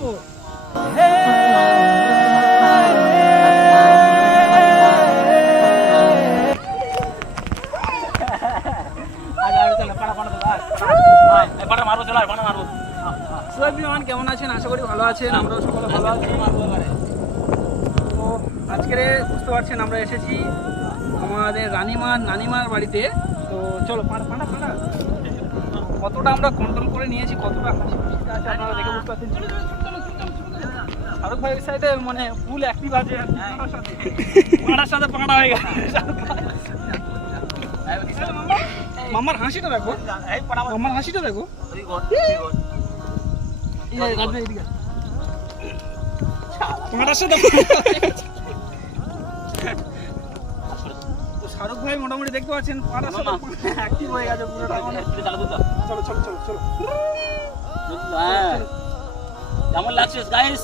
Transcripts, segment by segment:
দেবো। কেমন আছেন? আশা করি ভালো আছেন, আমরাও সকলে ভালো আছি। তো আজকে বুঝতে পারছেন আমরা এসেছি আমাদের নানিমার বাড়িতে। তো চলো কতটা আমরা কন্ট্রোল করে নিয়েছি, কতটা হাসি খুশিতে আছে আপনারা দেখে বুঝতে পারছেন। শাহরুখ ভাইয়ের সাইডে মানে ফুল অ্যাক্টিভ আছে, পাড়ার সাথে পাড়া হয়ে গেছে। মামার হাসিটা দেখো, মামার হাসিটা দেখো। শাহরুখ ভাই মোটামুটি দেখতে পাচ্ছেন পাড়ার সাথে অ্যাক্টিভ হয়ে গেছে পুরোটা। চলো চলো চলো চলো। কেমন লাগছে গাইস?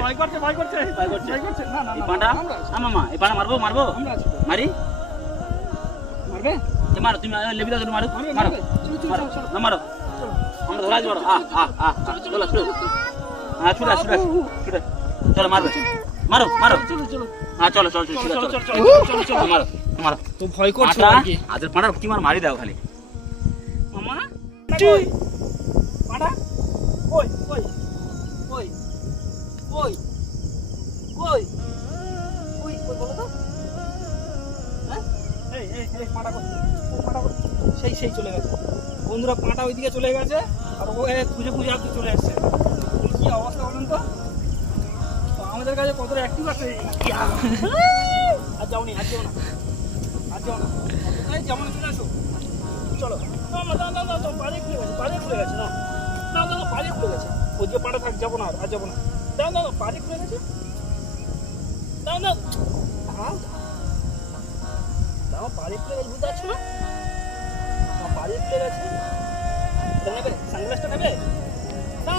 ভয় করছে ভয় করছে ভয় করছে ভয় করছে। না না পাঁটা মামা, এই পাঁটা মারবো আমরা আছি। মারি মারবে? মারো তুমি, লেবি দাও, মারো মারো না, মারো আমরা ধরা যাবো। চলো চলো, হ্যাঁ ছুটে ছুটে চলো, মারবে মারো মারো। চলো চলো হ্যাঁ চলো চলো চলো চলো চলো চলো চলো মারো মারো। তো ভয় করছে আদের পাঁটা কি মারি দাও খালি। মামা কই পাড়া? কই কই কই কই কই কই কই বলো তো। হ্যাঁ এই এই এই পাড়া করছে, পাড়া করছে। সেই চলে গেছে বন্ধুরা, পাটা ওইদিকে চলে গেছে আর ও খুঁজে খুঁজে আপনি চলে আসছে। কি অবস্থা বলুন তো। তো আমাদের কাছে কতটা অ্যাক্টিভ আছে। আর যাও না যেমন চলে আসো। চলো পাড়ে খুলে গেছে না পাড়ে খুলে গেছে। ওদিকে পাড়া থাক, যাবো না আর যাবো না। দাও পাড়ে খুলে গেছে। দাও পাড়ে খুলে গেছে, বুঝতে পারছো না? পাড়ে খুলে গেছে। নেবে সানগ্লাসটা নেবে? দাও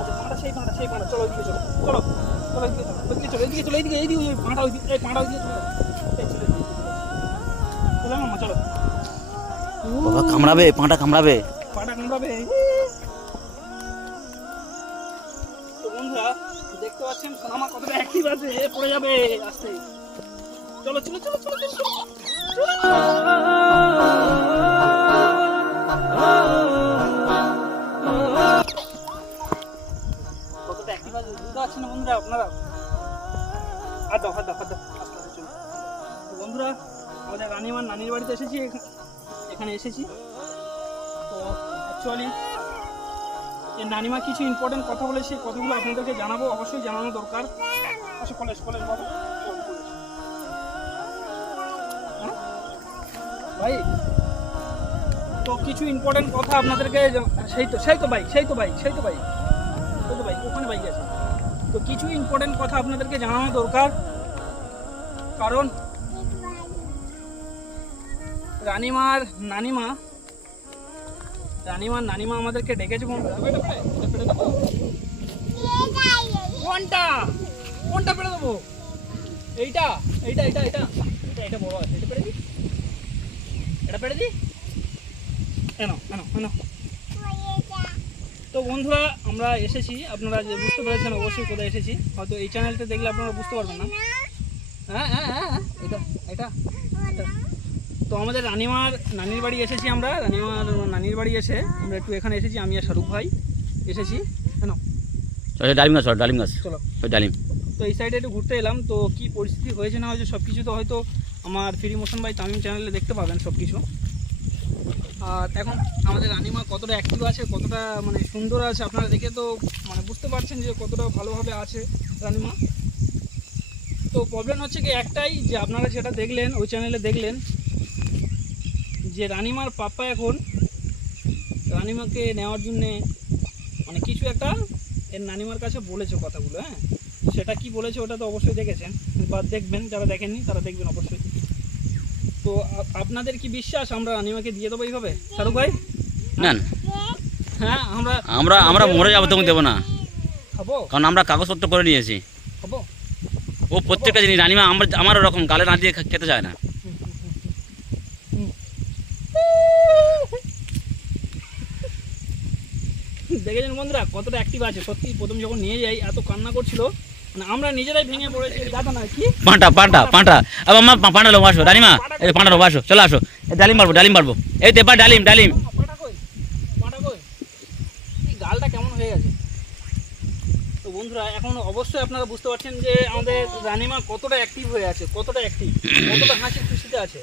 আচ্ছা সেই পাড়া চলো ওইদিকে চলো চলো চলো এইদিকে চলো এইদিকে পাড়া ওইদিকে চলো মামা চলো। বাবা কামড়াবে, পাঁটা কামড়াবে। তো বন্ধুরা দেখতে পাচ্ছেন সোনামা কতটা অ্যাক্টিভ আছে, পড়ে যাবে আস্তে। চলো চলো চলো চলো চলো কতটা অ্যাক্টিভ আছে বুঝতে পারছেন না বন্ধুরা আপনারা। হাত দাও আস্তে আস্তে চলো। তো বন্ধুরা আমাদের রানীমার নানির বাড়িতে এসেছি, এখানে এসেছি। তো অ্যাকচুয়ালি যে নানিমা কিছু ইম্পর্টেন্ট কথা বলে, সেই কথাগুলো আপনাদেরকে জানাবো, অবশ্যই জানানো দরকার। আচ্ছা কলেজ বাবু ভাই, তো কিছু ইম্পর্টেন্ট কথা আপনাদেরকে সেই তো ভাই ওখানে বাইক আছে। তো কিছু ইম্পর্টেন্ট কথা আপনাদেরকে জানানো দরকার, কারণ রানীমার নানিমা আমাদেরকে ডেকেছে। কোনটা পেড়ে দেবো? এইটা বড় আছে, এটা পেড়ে দি। এনো তো বন্ধুরা আমরা এসেছি, আপনারা যে বুঝতে পেরেছেন অবশ্যই কোথায় এসেছি। হয়তো এই চ্যানেলটা দেখলে আপনারা বুঝতে পারবেন না। হ্যাঁ এটা তো আমাদের রানীমার নানির বাড়ি এসেছি আমরা। রানীমার নানির বাড়ি এসে আমরা একটু এখানে এসেছি, আমি আর শাহরুখ ভাই এসেছি। কেন ডালিম গাছ চলো ডালিম। তো এই সাইডে একটু ঘুরতে এলাম। তো কি পরিস্থিতি হয়েছে না হয়েছে সব কিছু তো হয়তো আমার ফ্রি মোশন বাই তামিম চ্যানেলে দেখতে পাবেন সব কিছু। আর এখন আমাদের রানীমা কতটা অ্যাক্টিভ আছে, কতটা মানে সুন্দর আছে, আপনারা দেখে তো মানে বুঝতে পারছেন যে কতটা ভালোভাবে আছে রানীমা। তো প্রবলেম হচ্ছে কি একটাই, যে আপনারা যেটা দেখলেন ওই চ্যানেলে দেখলেন যে রানীমার পাপ্পা এখন রানীমাকে নেওয়ার জন্যে মানে কিছু একটা এর নানিমার কাছে বলেছে কথাগুলো। হ্যাঁ সেটা কি বলেছে ওটা তো অবশ্যই দেখেছেন বা দেখবেন, যারা দেখেননি তারা দেখবেন অবশ্যই। তো আপনাদের কি বিশ্বাস আমরা রানীমাকে দিয়ে দেবো এইভাবে শাহরুখ ভাই? না হ্যাঁ আমরা মরে যাবো, তুমি দেবো না। খাবো কারণ আমরা কাগজপত্র করে নিয়েছি। খাবো ও প্রত্যেকটা জিনিস রানীমা আমার ওরকম গালে না দিয়ে খেতে চায় না। দেখেছেন বন্ধুরা কতটা অ্যাক্টিভ আছে। সত্যি প্রথম যখন নিয়ে যাই এত কান্না করছিল, মানে আমরা নিজেরাই ভেঙে পড়েছি। দাদা না কি পাঁটা अब अम्मा पांडा लो वासो रानीमा ए पांडा लो वासो चलो आसो ए डालिम पारबो ए तेपा डालिम পাটা কই, পাটা কই, এই গালটা কেমন হয়ে গেছে। তো বন্ধুরা এখন অবশ্যই আপনারা বুঝতে পারছেন যে আমাদের রানীমা কতটা অ্যাক্টিভ হয়ে আছে, কতটা হাসি খুশিতে আছে।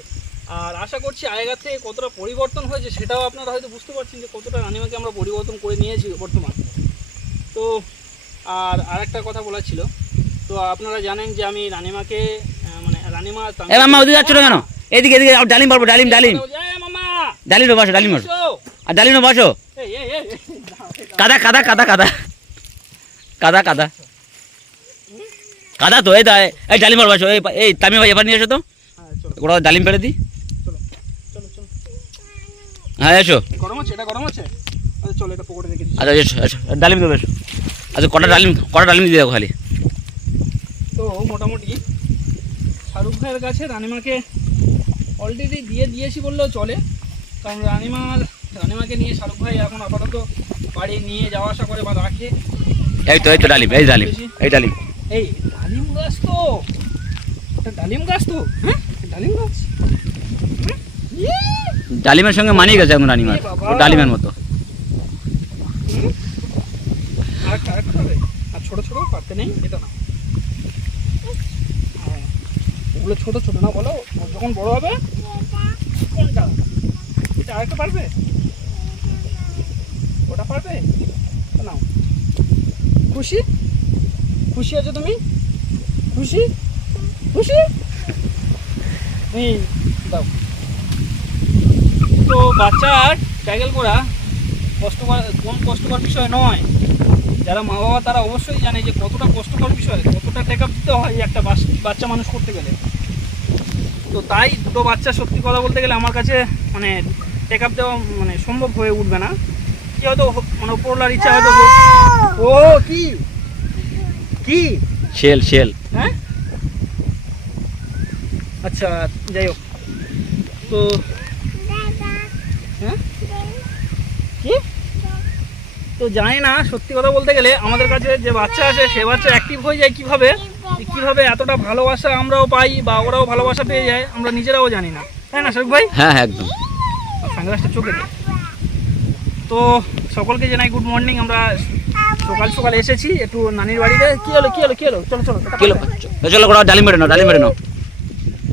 আর আশা করছি আগেকার থেকে কতটা পরিবর্তন হয়েছে সেটাও আপনারা হয়তো বুঝতে পারছেন যে কতটা রানীমাকে আমরা পরিবর্তন করে নিয়েছি বর্তমান। তো আর আরেকটা কথা বলার ছিল, তো আপনারা জানেন যে আমি রানীমাকে মানে রানীমা ए मामा उधर যাচ্ছ না কেন? এদিকে ডালিম পারবো ডালিম মামা ডালিম লো वासो আর ডালিম লো वासो কাদা তো এই ডালিম পারবো वासो এই তামি ভাই এবার নিয়ে এসো তো হ্যাঁ চলো ওরা ডালিম পেড়ে দি চলো চলো চলো। হ্যাঁ এসো গরম আছে, এটা গরম আছে। আচ্ছা চলো এটা পকেটে রেখে দিই। আচ্ছা এসো ডালিম দেবো এসো। আচ্ছা কটা ডালিম দিয়ে দেবো খালি। তো মোটামুটি শাহরুখ ভাইয়ের কাছে রানীমাকে অলরেডি দিয়েছি বললেও চলে, কারণ রানীমাকে নিয়ে শাহরুখ ভাই এখন আপাতত বাড়ি নিয়ে যাওয়া আসা করে বা রাখে। এই তো ডালিম এই ডালিম এই ডালিম গাছ তো, এটা ডালিম গাছ তো, হ্যাঁ ডালিম গাছ। ডালিমের সঙ্গে মানিয়ে গেছে এখন রানীমার ডালিমের মতো। আরেকটা পাবে, আর ছোট পারতে নেই এটা না, ওগুলো ছোট না বলো, যখন বড় হবে কোনটা, এটা আরেকটা পারবে, ওটা পারবে নাও। খুশি আছো তুমি? খুশি এই দাও। তো বাচ্চার ট্যাগেল করা কম কষ্টকর বিষয় নয়। যারা মা বাবা তারা অবশ্যই জানে যে কতটা কষ্টকর বিষয়, কতটা টেক আপ দিতে হয় একটা বাচ্চা মানুষ করতে গেলে। তো তাই দুটো বাচ্চা সত্যি কথা বলতে গেলে আমার কাছে মানে টেক আপ দেওয়া মানে সম্ভব হয়ে উঠবে না। কি হয়তো মানে উপরওয়ালার ইচ্ছা হয়তো। ও কি শেল হ্যাঁ আচ্ছা যাই হোক। তো হ্যাঁ কি তো জানি না, সত্যি কথা বলতে গেলে আমাদের কাছে যে বাচ্চা আসে সে বাচ্চা অ্যাক্টিভ হয়ে যায় কিভাবে এতটা ভালোবাসা আমরাও পাই বা ওরাও ভালোবাসা পেয়ে যায় আমরা নিজেরাও জানি না, তাই না শাহরুখ ভাই? হ্যাঁ একদম। সানগ্লাসটা চোখে দে। তো সকলকে জানাই গুড মর্নিং। আমরা সকাল এসেছি একটু নানির বাড়িতে। কি হলো চলো ডালিম বেড়ে নাও।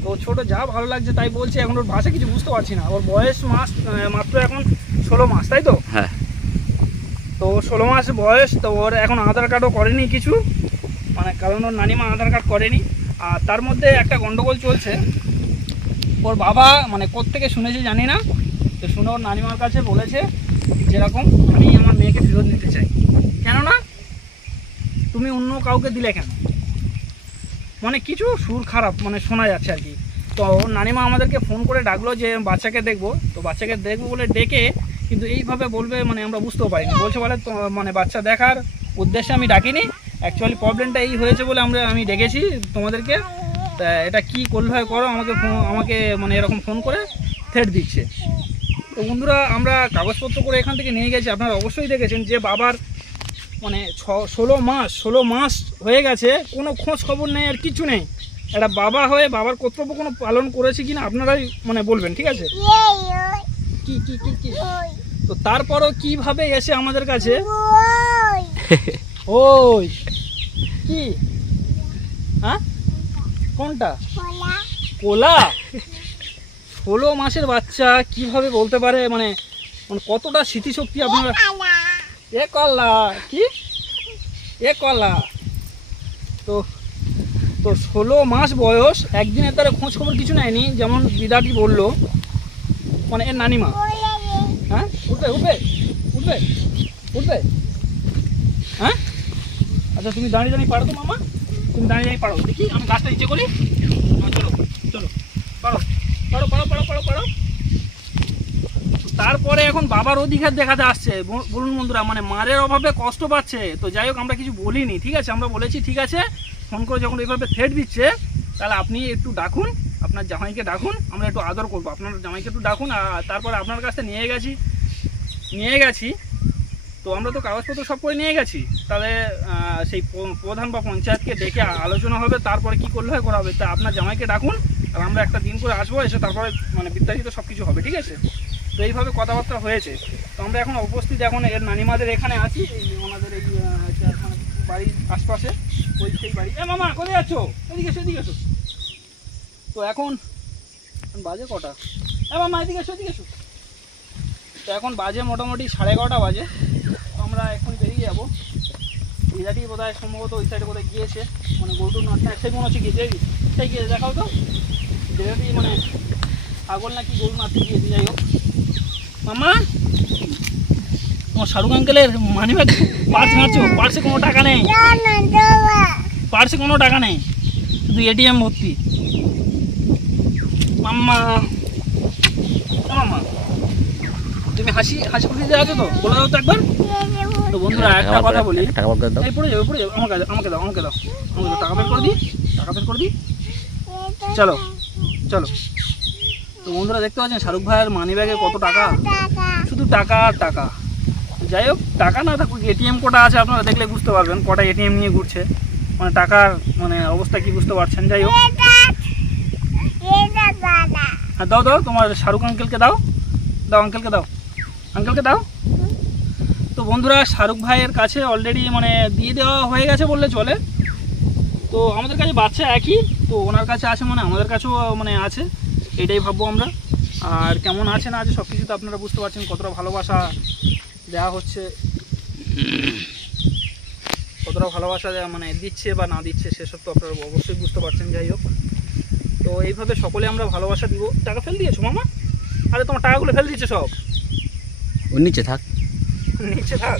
তো ছোট যা ভালো লাগছে তাই বলছে, এখন ওর ভাষা কিছু বুঝতে পারছি না। ওর বয়স মাত্র এখন 16 মাস, তাই তো? হ্যাঁ। তো 16 মাস বয়স, তো ওর এখন আধার কার্ডও করেনি কিছু, মানে কারণ ওর নানিমা আধার কার্ড করেনি। আর তার মধ্যে একটা গন্ডগোল চলছে। ওর বাবা মানে কোত্থেকে শুনেছে জানি না, তো শুনে ওর নানিমার কাছে বলেছে যেরকম আমি আমার মেয়েকে ফেরত নিতে চাই। কেননা তুমি অন্য কাউকে দিলে কেন, মানে কিছু সুর খারাপ মানে শোনা যাচ্ছে আর কি। তো ওর নানিমা আমাদেরকে ফোন করে ডাকলো যে বাচ্চাকে দেখবো, তো বাচ্চাকে দেখবো বলে ডেকে কিন্তু এইভাবে বলবে মানে আমরা বুঝতেও পারিনি। বলছে বলে মানে বাচ্চা দেখার উদ্দেশ্যে আমি ডাকিনি, অ্যাকচুয়ালি প্রবলেমটা এই হয়েছে বলে আমি ডেকেছি তোমাদেরকে। তা এটা কি করলে হয় করো, আমাকে মানে এরকম ফোন করে থ্রেট দিচ্ছে। তো বন্ধুরা আমরা কাগজপত্র করে এখান থেকে নিয়ে গেছি। আপনারা অবশ্যই দেখেছেন যে বাবার মানে 16 মাস হয়ে গেছে, কোনো খোঁজ খবর নেই আর কিছু নেই। একটা বাবা হয়ে বাবার কর্তব্য কোনো পালন করেছে কিনা আপনারাই মানে বলবেন, ঠিক আছে? কি তো তারপরও কিভাবে এসে আমাদের কাছে ওই কি হ্যাঁ কোনটা কোলা 16 মাসের বাচ্চা কিভাবে বলতে পারে, মানে কতটা স্মৃতিশক্তি আপনারা। কলা তো 16 মাস বয়স, একদিনে তার খোঁজ খবর কিছু নেয়নি, যেমন দিদাটি বললো মানে এর নানিমা। হ্যাঁ উঠবে হ্যাঁ আচ্ছা তুমি দাঁড়িয়ে পারো তো মামা, তুমি দাঁড়িয়ে পারো, দেখি আমি গাছটা নিচে করি। চলো পারো। তারপরে এখন বাবার অধিকার দেখাতে আসছে। বলুন বন্ধুরা, মানে মারের অভাবে কষ্ট পাচ্ছে। তো যাই হোক আমরা কিছু বলিনি, ঠিক আছে? আমরা বলেছি ঠিক আছে, ফোন করে যখন এইভাবে থ্রেট দিচ্ছে তাহলে আপনি একটু ডাকুন, আপনার জামাইকে ডাকুন, আমরা একটু আদর করবো। আপনার জামাইকে একটু ডাকুন। আর তারপরে আপনার কাছে নিয়ে গেছি। তো তো আমরা তো কাগজপত্র সব করে নিয়ে গেছি, তাহলে সেই প্রধান বা পঞ্চায়েতকে ডেকে আলোচনা হবে, তারপরে কি করলে হয় করা হবে। তা আপনার জামাইকে ডাকুন, আর আমরা একটা দিন করে আসবো, এসে তারপরে মানে বিস্তারিত সব কিছু হবে, ঠিক আছে? তো এইভাবে কথাবার্তা হয়েছে। তো আমরা এখন উপস্থিত এখন এর নানিমাদের এখানে আছি, এই ওনাদের এই মানে বাড়ির আশপাশে ওই সেই বাড়ি। মামা কোথায় যাচ্ছ? এদিকে এসো, এদিকে এসো। তো এখন বাজে কটা? মামা এদিকে এসো, এদিকে এসো। তো এখন বাজে মোটামুটি 11:30 বাজে। তো আমরা এখন বেরিয়ে যাবো। দিদাটি বোধহয় সম্ভবত ওই সাইডে কোথায় গিয়েছে, মানে গরুটুর নাচটা সেই মনে হচ্ছে গিয়েছে, সেই গিয়েছে, দেখাও তো। দিদাটি মানে ছাগল নাকি গরু নাচতে গিয়েছে, যাই হোক। মামা তোমার শাহরুখ আঙ্কেলের মানিব্যাগ পার্স ঘাঁটছো, পার্সে কোনো টাকা নেই, পার্সে কোনো টাকা নেই, শুধু এটিএম ভর্তি। মাম্মা মাম্মা তুমি হাসি খুশিতে আছো তো? বলে দাও তো একবার। তো বন্ধুরা একটা কথা বলি, এই পড়ে যাবে, পড়ে যাবে, আমাকে দাও, আমাকে দাও, টাকা বের করে দিই, টাকা বের করে দিই, চলো চলো। তো বন্ধুরা দেখতে পাচ্ছেন শাহরুখ ভাইয়ের মানি ব্যাগে কত টাকা, শুধু টাকা আর টাকা। যাই হোক, টাকা না থাকুক, এটিএম কটা আছে আপনারা দেখলে বুঝতে পারবেন, কটা এটিএম নিয়ে ঘুরছে, মানে টাকার মানে অবস্থা কি বুঝতে পারছেন। যাই হোক, হ্যাঁ দাও দাও, তোমার শাহরুখ আঙ্কেলকে দাও, দাও আঙ্কেলকে দাও, আঙ্কেলকে দাও। তো বন্ধুরা শাহরুখ ভাইয়ের কাছে অলরেডি মানে দিয়ে দেওয়া হয়ে গেছে বললে চলে। তো আমাদের কাছে বাচ্চা একই, তো ওনার কাছে আছে মানে আমাদের কাছেও মানে আছে, এটাই ভাববো আমরা। আর কেমন আছে না আছে সব কিছু তো আপনারা বুঝতে পারছেন, কতটা ভালোবাসা দেওয়া হচ্ছে, কতটা ভালোবাসা মানে দিচ্ছে বা না দিচ্ছে সেসব তো আপনারা অবশ্যই বুঝতে পারছেন। যাই হোক, তো এইভাবে সকলে আমরা ভালোবাসা দিব। টাকা ফেল দিয়েছো মামা? আরে তোমার টাকাগুলো ফেল দিয়েছে সব, নিচে থাক, নিচে থাক।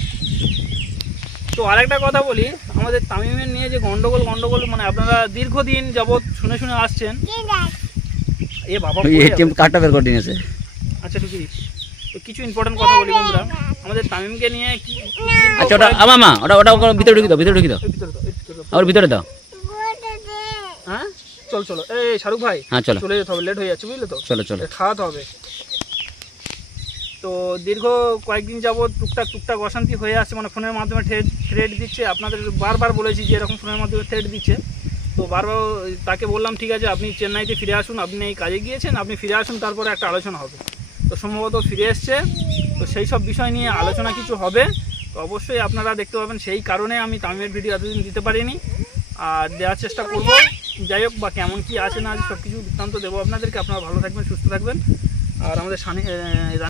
তো আরেকটা কথা বলি, আমাদের তামিমের নিয়ে যে গন্ডগোল মানে আপনারা দীর্ঘদিন যাবৎ শুনে শুনে আসছেন। এ বাবা এটিএম কার্ডটা বের করে দিয়েছে। আচ্ছা ঠিকই। তো কিছু ইম্পর্টেন্ট কথা বলি বন্ধুরা, আমাদের তামিমকে নিয়ে কি, আচ্ছা ওটা মামা ওটা ভিতরে ঢুকি দাও, ভিতরে ঢুকি দাও, আর ভিতরে দাও। হ্যাঁ চল চলো, এই শাহরুখ ভাই, হ্যাঁ চলো, চলে যেতে হবে, লেট হয়ে যাচ্ছে বুঝলে তো। চলো চলো, খাওয়াতে হবে। তো দীর্ঘ কয়েকদিন যাবৎ টুকটাক অশান্তি হয়ে আসছে, মানে ফোনের মাধ্যমে থ্রেড দিচ্ছে। আপনাদের বারবার বলেছি যে এরকম ফোনের মাধ্যমে থ্রেড দিচ্ছে। তো বারবার তাকে বললাম ঠিক আছে আপনি চেন্নাইতে ফিরে আসুন, আপনি এই কাজে গিয়েছেন, আপনি ফিরে আসুন, তারপরে একটা আলোচনা হবে। তো সম্ভবত ফিরে এসছে, তো সেই সব বিষয় নিয়ে আলোচনা কিছু হবে। তো অবশ্যই আপনারা দেখতে পাবেন, সেই কারণে আমি তামিমের ভিডিও এতদিন দিতে পারিনি, আর দেওয়ার চেষ্টা করব। যাই হোক, বা কেমন কি আছে না আছে সব কিছু বৃত্তান্ত দেবো আপনাদেরকে। আপনারা ভালো থাকবেন, সুস্থ থাকবেন। আর আমাদের